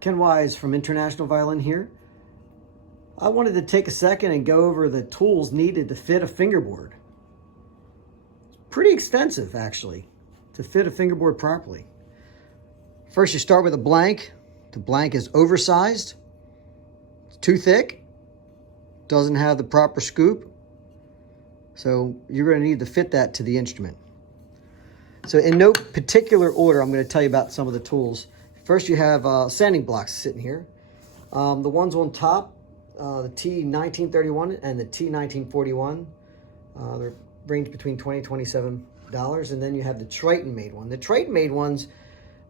Ken Wise from International Violin here. I wanted to take a second and go over the tools needed to fit a fingerboard. It's pretty extensive, actually, to fit a fingerboard properly. First, you start with a blank. The blank is oversized. It's too thick. Doesn't have the proper scoop. So you're going to need to fit that to the instrument. So in no particular order, I'm going to tell you about some of the tools. First, you have sanding blocks sitting here. The ones on top, the T1931 and the T1941, they range between $20 and $27. And then you have the Triton made one. The Triton made ones,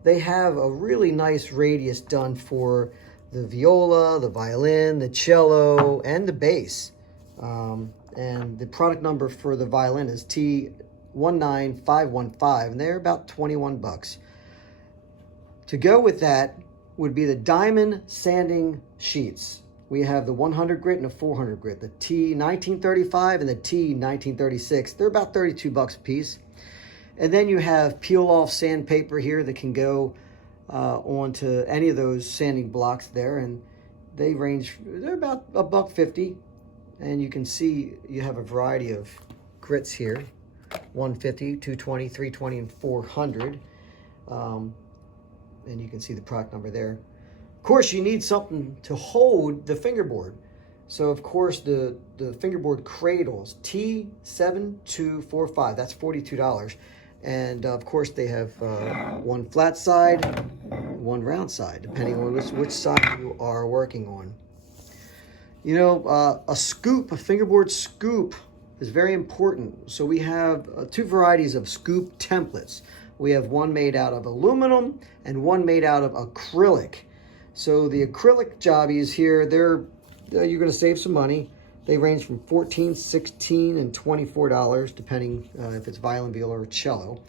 they have a really nice radius done for the viola, the violin, the cello, and the bass. And the product number for the violin is T19515, and they're about 21 bucks. To go with that would be the diamond sanding sheets. We have the 100 grit and the 400 grit, the T1935 and the T1936. They're about 32 bucks a piece. And then you have peel-off sandpaper here that can go onto any of those sanding blocks there, and they're about $1.50. And you can see you have a variety of grits here, 150, 220, 320, and 400. And you can see the product number there. Of course, you need something to hold the fingerboard. So, of course, the fingerboard cradles, T7245, that's $42. And, of course, they have one flat side, one round side, depending on which side you are working on. You know, a fingerboard scoop is very important. So we have two varieties of scoop templates. We have one made out of aluminum and one made out of acrylic. So the acrylic jobbies here, you're going to save some money. They range from $14, $16, and $24, depending if it's violin, viola, or cello.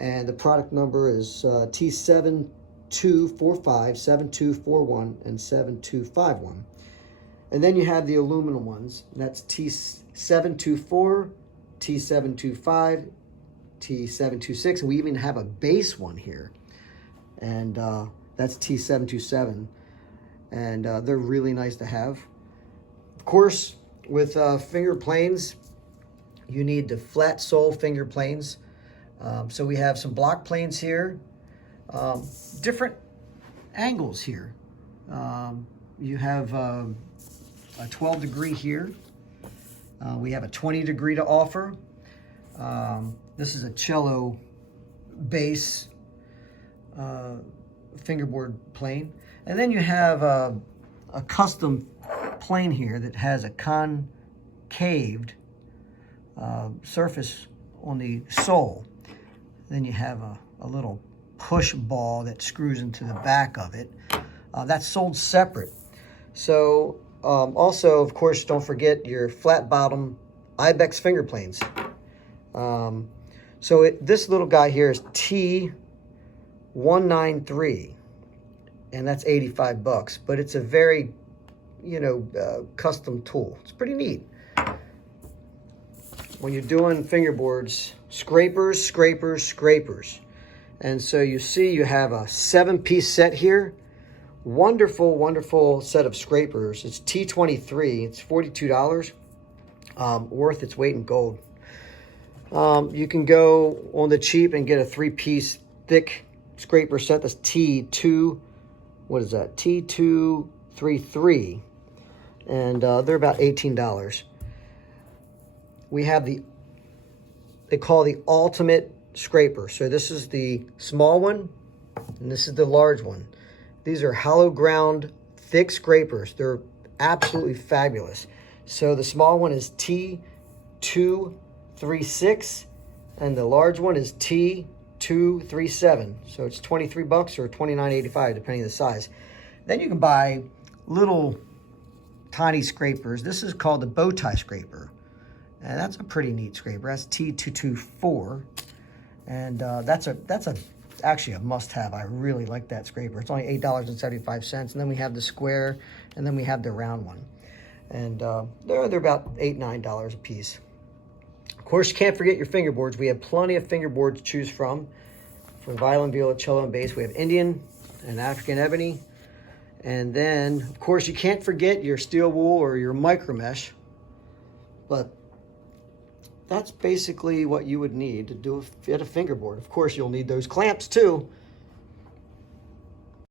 And the product number is T7245, 7241, and 7251. And then you have the aluminum ones. That's T724, T725, T726, and we even have a bass one here. And that's T727. And they're really nice to have. Of course, with finger planes, you need the flat sole finger planes. So we have some block planes here. Different angles here. You have a 12 degree here. We have a 20 degree to offer. This is a cello bass fingerboard plane. And then you have a custom plane here that has a concaved surface on the sole. Then you have a little push ball that screws into the back of it. That's sold separate. So also, of course, don't forget your flat bottom ibex finger planes. This little guy here is T193, and that's 85 bucks. But it's a very, custom tool. It's pretty neat. When you're doing fingerboards, scrapers. And so you see you have a 7-piece set here. Wonderful, wonderful set of scrapers. It's T23. It's $42. Worth its weight in gold. You can go on the cheap and get a 3-piece thick scraper set. That's T233. And they're about $18. We have they call the ultimate scraper. So this is the small one, and this is the large one. These are hollow ground thick scrapers. They're absolutely fabulous. So the small one is T236, and the large one is T237. So it's 23 bucks or $29.85, depending on the size. Then you can buy little tiny scrapers. This is called the bow tie scraper. And that's a pretty neat scraper. That's T224. And that's actually a must-have. I really like that scraper. It's only $8.75. And then we have the square, and then we have the round one. And they're about $8, $9 a piece. Of course, you can't forget your fingerboards. We have plenty of fingerboards to choose from. For violin, viola, cello, and bass, we have Indian and African ebony. And then, of course, you can't forget your steel wool or your micro mesh. But that's basically what you would need to fit a fingerboard. Of course, you'll need those clamps too.